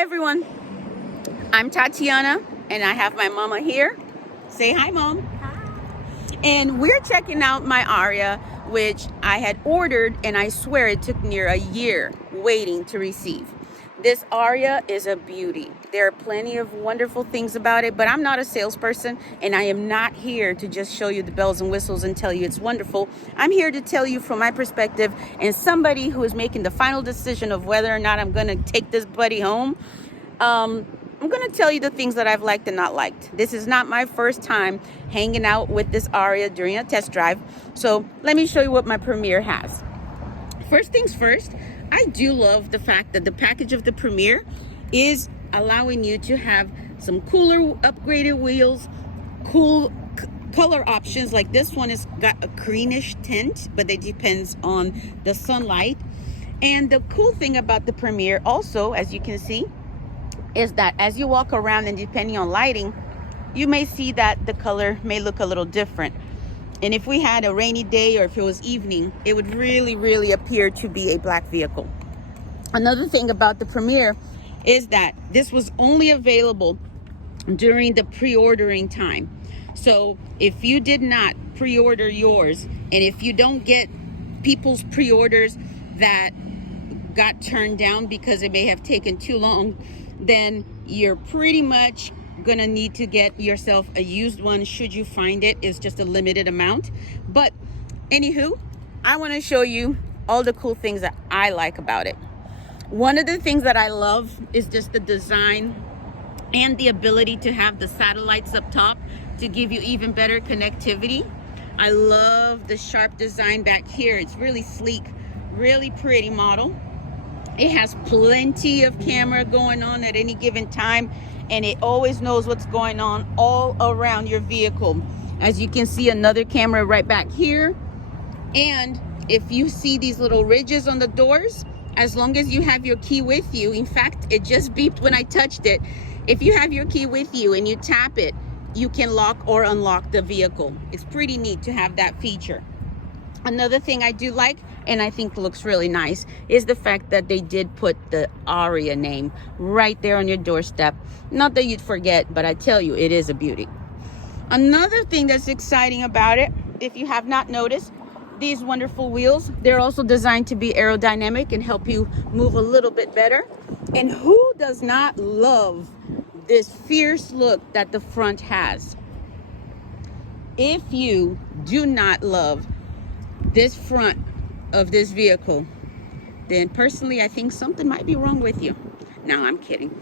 Hi everyone, I'm Tatiana and I have my mama here. Say hi, Mom. Hi. And we're checking out my Ariya, which I had ordered, and I swear it took near a year waiting to receive. This Ariya is a beauty. There are plenty of wonderful things about it, but I'm not a salesperson and I am not here to just show you the bells and whistles and tell you it's wonderful. I'm here to tell you from my perspective and somebody who is making the final decision of whether or not I'm going to take this buddy home. I'm going to tell you the things that I've liked and not liked. This is not my first time hanging out with this Ariya during a test drive. So let me show you what my Premier has. First things first, I do love the fact that the package of the Premier is allowing you to have some cooler upgraded wheels, cool color options. Like this one has got a greenish tint, but it depends on the sunlight. And the cool thing about the Premier also, as you can see, is that as you walk around and depending on lighting, you may see that the color may look a little different. And if we had a rainy day or if it was evening, it would really appear to be a black vehicle. Another thing about the Premier is that this was only available during the pre-ordering time. So if you did not pre-order yours, and if you don't get people's pre-orders that got turned down because it may have taken too long, then you're pretty much gonna need to get yourself a used one should you find it. It's just a limited amount. But anywho, I want to show you all the cool things that I like about it. One of the things that I love is just the design and the ability to have the satellites up top to give you even better connectivity. I love the sharp design back here. It's really sleek, really pretty model. It has plenty of camera going on at any given time, and it always knows what's going on all around your vehicle. As you can see, another camera right back here. And if you see these little ridges on the doors, as long as you have your key with you, in fact, it just beeped when I touched it. If you have your key with you and you tap it, you can lock or unlock the vehicle. It's pretty neat to have that feature. Another thing I do like, and I think looks really nice, is the fact that they did put the Ariya name right there on your doorstep. Not that you'd forget, but I tell you, it is a beauty. Another thing that's exciting about it, if you have not noticed, these wonderful wheels, they're also designed to be aerodynamic and help you move a little bit better. And who does not love this fierce look that the front has? If you do not love this front of this vehicle, then personally I think something might be wrong with you. No, I'm kidding.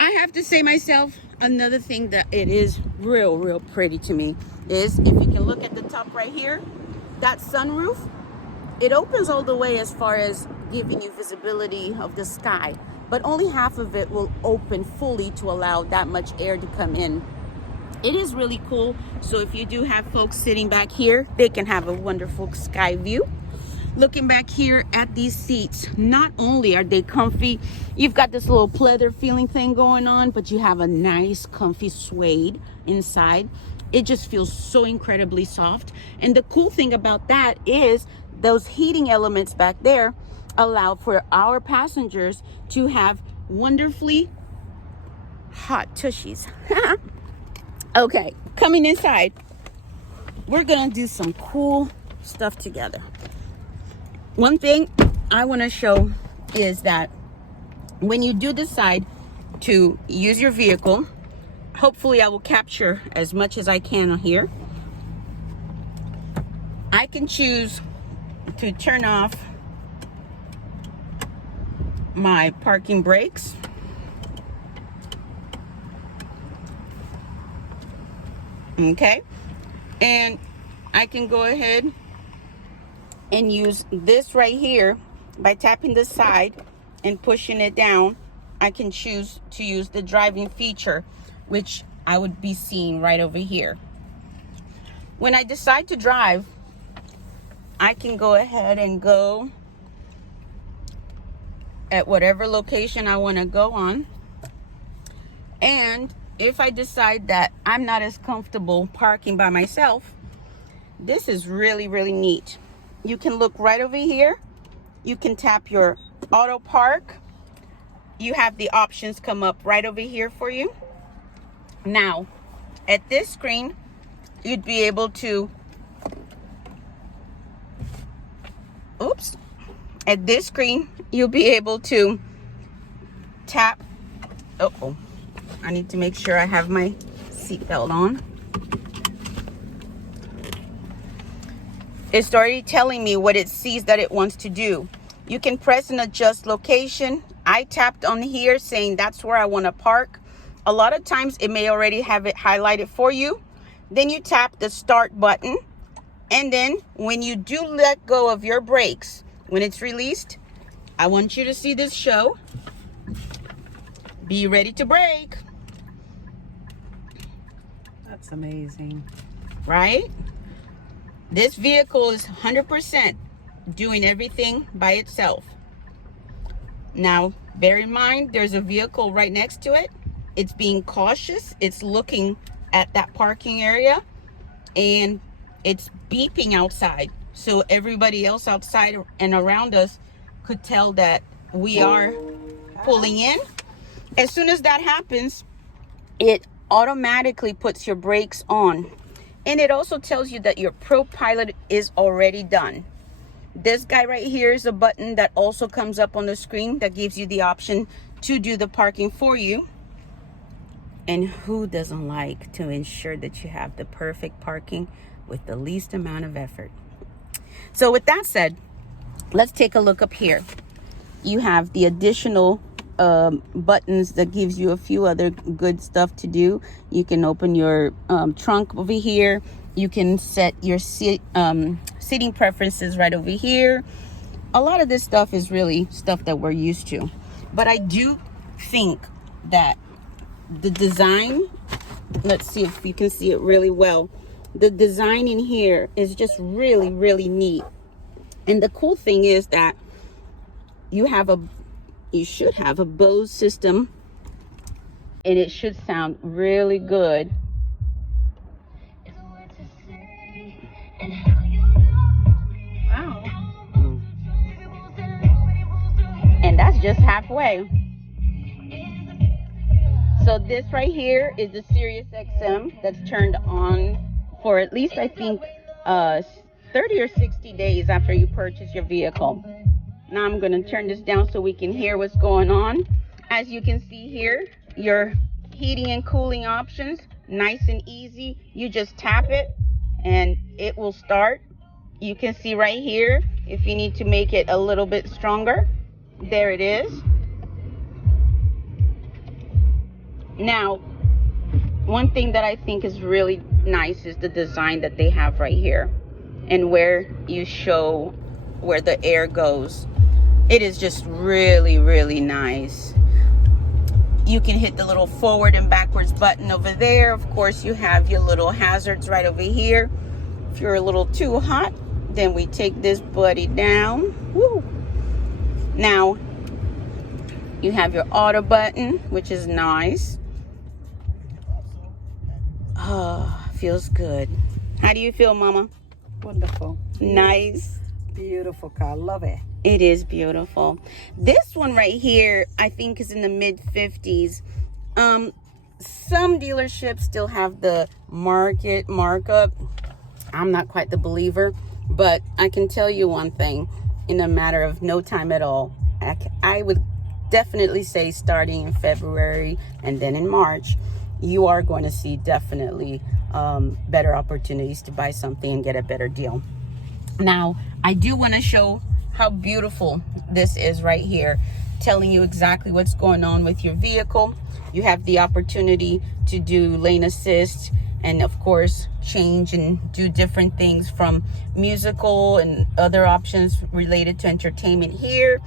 I have to say myself, another thing that it is real pretty to me is, if you can look at the top right here, that sunroof, it opens all the way as far as giving you visibility of the sky, but only half of it will open fully to allow that much air to come in. It is really cool. So if you do have folks sitting back here, they can have a wonderful sky view. Looking back here at these seats, not only are they comfy, you've got this little pleather feeling thing going on, but you have a nice comfy suede inside. It just feels so incredibly soft. And the cool thing about that is those heating elements back there allow for our passengers to have wonderfully hot tushies. Okay, coming inside, we're gonna do some cool stuff together. One thing I want to show is that when you do decide to use your vehicle, hopefully I will capture as much as I can on here. I can choose to turn off my parking brakes. Okay, and I can go ahead and use this right here by tapping the side and pushing it down. I can choose to use the driving feature, which I would be seeing right over here. When I decide to drive, I can go ahead and go at whatever location I want to go on. And if I decide that I'm not as comfortable parking by myself, this is really neat. You can look right over here. You can tap your auto park. you have the options come up right over here for you. Now, at this screen, you'd be able to, at this screen, you'll be able to tap, I need to make sure I have my seatbelt on. It's already telling me what it sees that it wants to do. You can press and adjust location. I tapped on here saying that's where I want to park. A lot of times it may already have it highlighted for you. Then you tap the start button. And then when you do let go of your brakes, when it's released, I want you to see this show. Be ready to brake. That's amazing. Right? This vehicle is 100% doing everything by itself. Now, bear in mind, there's a vehicle right next to it. It's being cautious. It's looking at that parking area and it's beeping outside. So everybody else outside and around us could tell that we are pulling in. As soon as that happens, it automatically puts your brakes on. And it also tells you that your Pro Pilot is already done. This guy right here is a button that also comes up on the screen that gives you the option to do the parking for you. And who doesn't like to ensure that you have the perfect parking with the least amount of effort? So with that said, let's take a look up here. You have the additional buttons that gives you a few other good stuff to do. You can open your trunk over here. You can set your seating preferences right over here. A lot of this stuff is really stuff that we're used to. But I do think that the design, let's see if you can see it really well. The design in here is just really, really neat. And the cool thing is that you should have a Bose system, and it should sound really good. Wow. And that's just halfway. So this right here is the Sirius XM that's turned on for at least, I think, 30 or 60 days after you purchase your vehicle. Now I'm going to turn this down so we can hear what's going on. As you can see here, your heating and cooling options, nice and easy. You just tap it and it will start. You can see right here, if you need to make it a little bit stronger, there it is. Now, one thing that I think is really nice is the design that they have right here and where you show where the air goes. It is just really, really nice. You can hit the little forward and backwards button over there. Of course, you have your little hazards right over here. If you're a little too hot, then we take this buddy down. Woo. Now, you have your auto button, which is nice. Oh, feels good. How do you feel, Mama? Wonderful. Nice. Beautiful car. Love it. It is beautiful. This one right here, I think, is in the mid 50s. Some dealerships still have the markup. I'm not quite the believer, but I can tell you one thing. In a matter of no time at all, I would definitely say starting in February and then in March, you are going to see definitely better opportunities to buy something and get a better deal. Now, I do want to show how beautiful this is right here, telling you exactly what's going on with your vehicle. You have the opportunity to do lane assist and, of course, change and do different things from musical and other options related to entertainment here.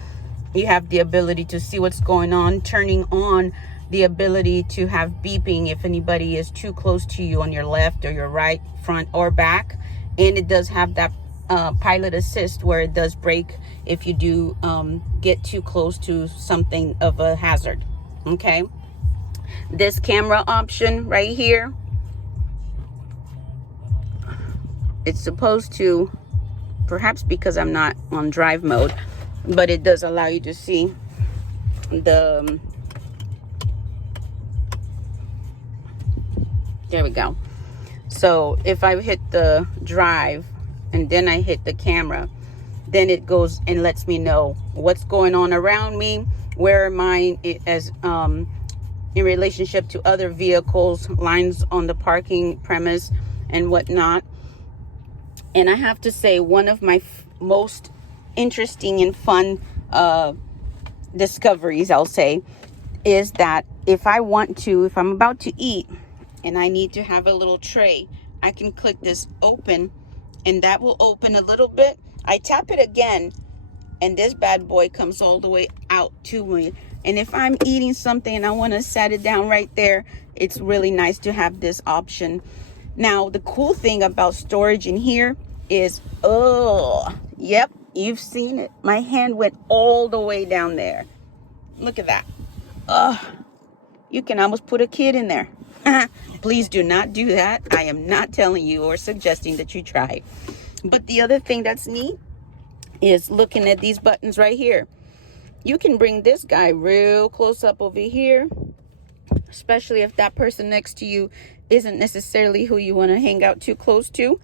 You have the ability to see what's going on, turning on the ability to have beeping if anybody is too close to you on your left or your right, front or back. And it does have that pilot assist where it does brake if you do get too close to something of a hazard. Okay, this camera option right here, it's supposed to, perhaps because I'm not on drive mode, but it does allow you to see the, there we go. So if I hit the drive and then I hit the camera, then it goes and lets me know what's going on around me, where am I as in relationship to other vehicles, lines on the parking premise and whatnot. And I have to say, one of my most interesting and fun discoveries, I'll say, is that if I'm about to eat and I need to have a little tray, I can click this open and that will open a little bit. I tap it again and this bad boy comes all the way out to me. And if I'm eating something and I want to set it down right there, it's really nice to have this option. Now, the cool thing about storage in here is, yep, you've seen it. My hand went all the way down there. Look at that. You can almost put a kid in there. Please do not do that. I am not telling you or suggesting that you try. But the other thing that's neat is looking at these buttons right here. You can bring this guy real close up over here, especially if that person next to you isn't necessarily who you want to hang out too close to.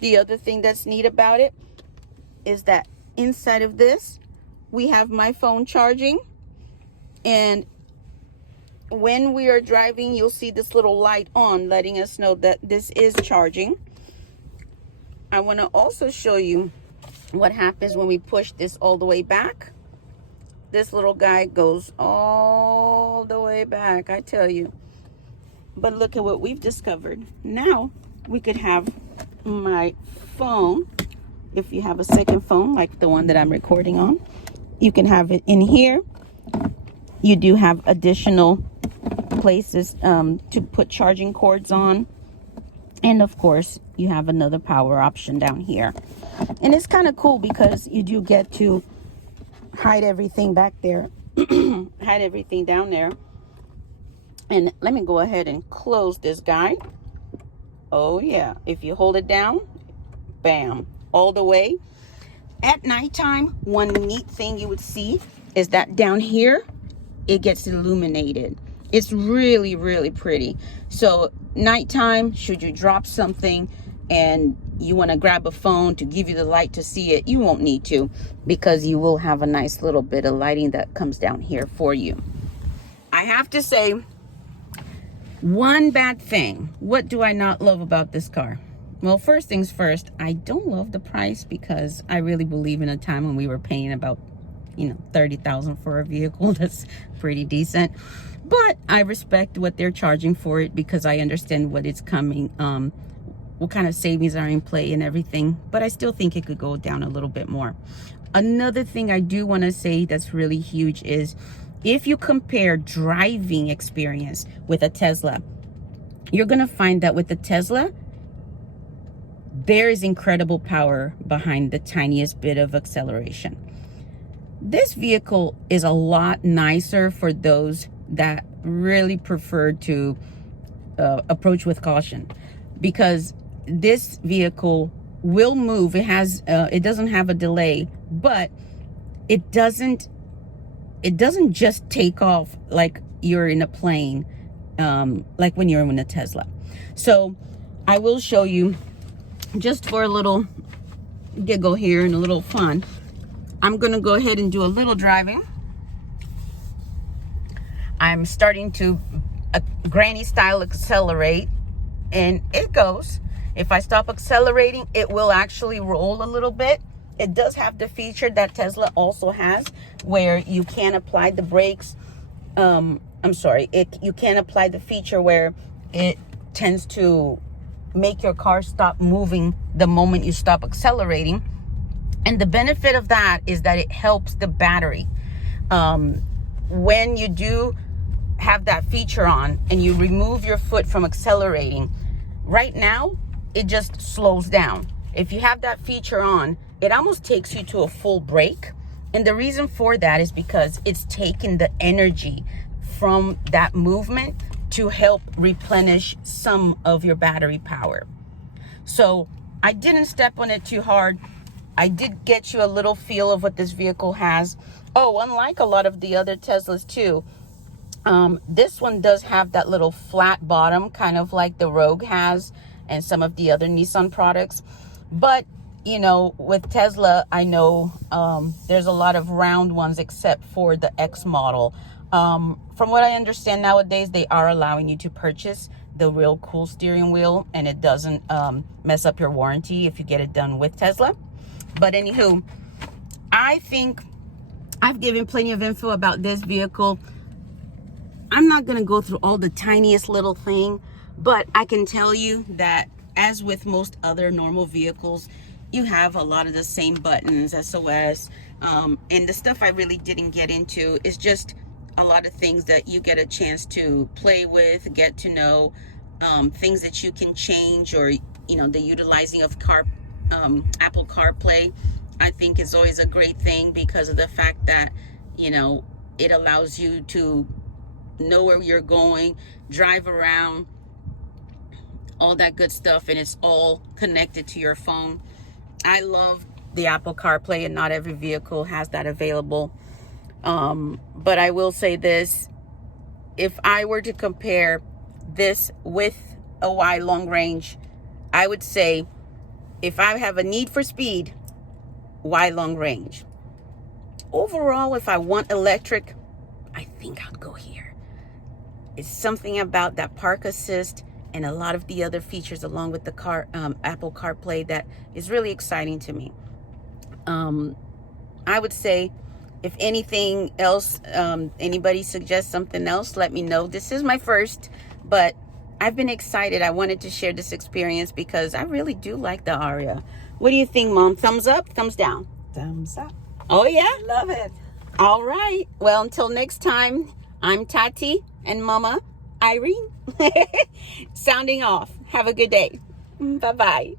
The other thing that's neat about it is that inside of this, we have my phone charging. And when we are driving, you'll see this little light on, letting us know that this is charging. I want to also show you what happens when we push this all the way back. This little guy goes all the way back, I tell you. But look at what we've discovered. Now we could have my phone. If you have a second phone like the one that I'm recording on, you can have it in here. You do have additional places to put charging cords on. And of course, you have another power option down here. And it's kind of cool because you do get to hide everything back there, hide everything down there. And let me go ahead and close this guy. Oh yeah, if you hold it down, bam, all the way. At nighttime, one neat thing you would see is that down here, it gets illuminated. It's really, really pretty. So nighttime, should you drop something and you want to grab a phone to give you the light to see it, you won't need to, because you will have a nice little bit of lighting that comes down here for you. I have to say, one bad thing. What do I not love about this car? Well, first things first, I don't love the price, because I really believe in a time when we were paying about, $30,000 for a vehicle. That's pretty decent. But I respect what they're charging for it, because I understand what it's coming, what kind of savings are in play and everything. But I still think it could go down a little bit more. Another thing I do want to say that's really huge is, if you compare driving experience with a Tesla, you're going to find that with the Tesla, there is incredible power behind the tiniest bit of acceleration. This vehicle is a lot nicer for those that really prefer to approach with caution, because this vehicle will move. It doesn't have a delay, but it doesn't just take off like you're in a plane, like when you're in a Tesla. So I will show you, just for a little giggle here and a little fun, I'm gonna go ahead and do a little driving. I'm starting to granny style accelerate, and it goes. If I stop accelerating, it will actually roll a little bit. It does have the feature that Tesla also has, where you can apply the brakes. You can apply the feature where it tends to make your car stop moving the moment you stop accelerating. And the benefit of that is that it helps the battery. When you do have that feature on and you remove your foot from accelerating, right now, it just slows down. If you have that feature on, it almost takes you to a full brake. And the reason for that is because it's taking the energy from that movement to help replenish some of your battery power. So I didn't step on it too hard. I did get you a little feel of what this vehicle has. Oh, unlike a lot of the other Teslas too, this one does have that little flat bottom, kind of like the Rogue has and some of the other Nissan products. But you know, with Tesla, I know there's a lot of round ones except for the X model. From what I understand nowadays, they are allowing you to purchase the real cool steering wheel, and it doesn't mess up your warranty if you get it done with Tesla. But anywho, I think I've given plenty of info about this vehicle. I'm not going to go through all the tiniest little thing, but I can tell you that as with most other normal vehicles, you have a lot of the same buttons, SOS, and the stuff I really didn't get into is just a lot of things that you get a chance to play with, get to know, things that you can change, or you know, the utilizing of Apple CarPlay. I think is always a great thing because of the fact that, you know, it allows you to know where you're going, drive around, all that good stuff, and it's all connected to your phone. I love the Apple CarPlay, and not every vehicle has that available. But I will say this, if I were to compare this with a Y long range, I would say if I have a need for speed, Y long range. Overall, if I want electric, I think I'd go here. It's something about that park assist and a lot of the other features along with the Apple CarPlay that is really exciting to me. I would say, if anything else, anybody suggests something else, let me know. This is my first, but I've been excited. I wanted to share this experience because I really do like the Ariya. What do you think, Mom? Thumbs up, thumbs down? Thumbs up. Oh, yeah? Love it. All right. Well, until next time, I'm Tati and Mama Irene. Sounding off. Have a good day. Bye-bye.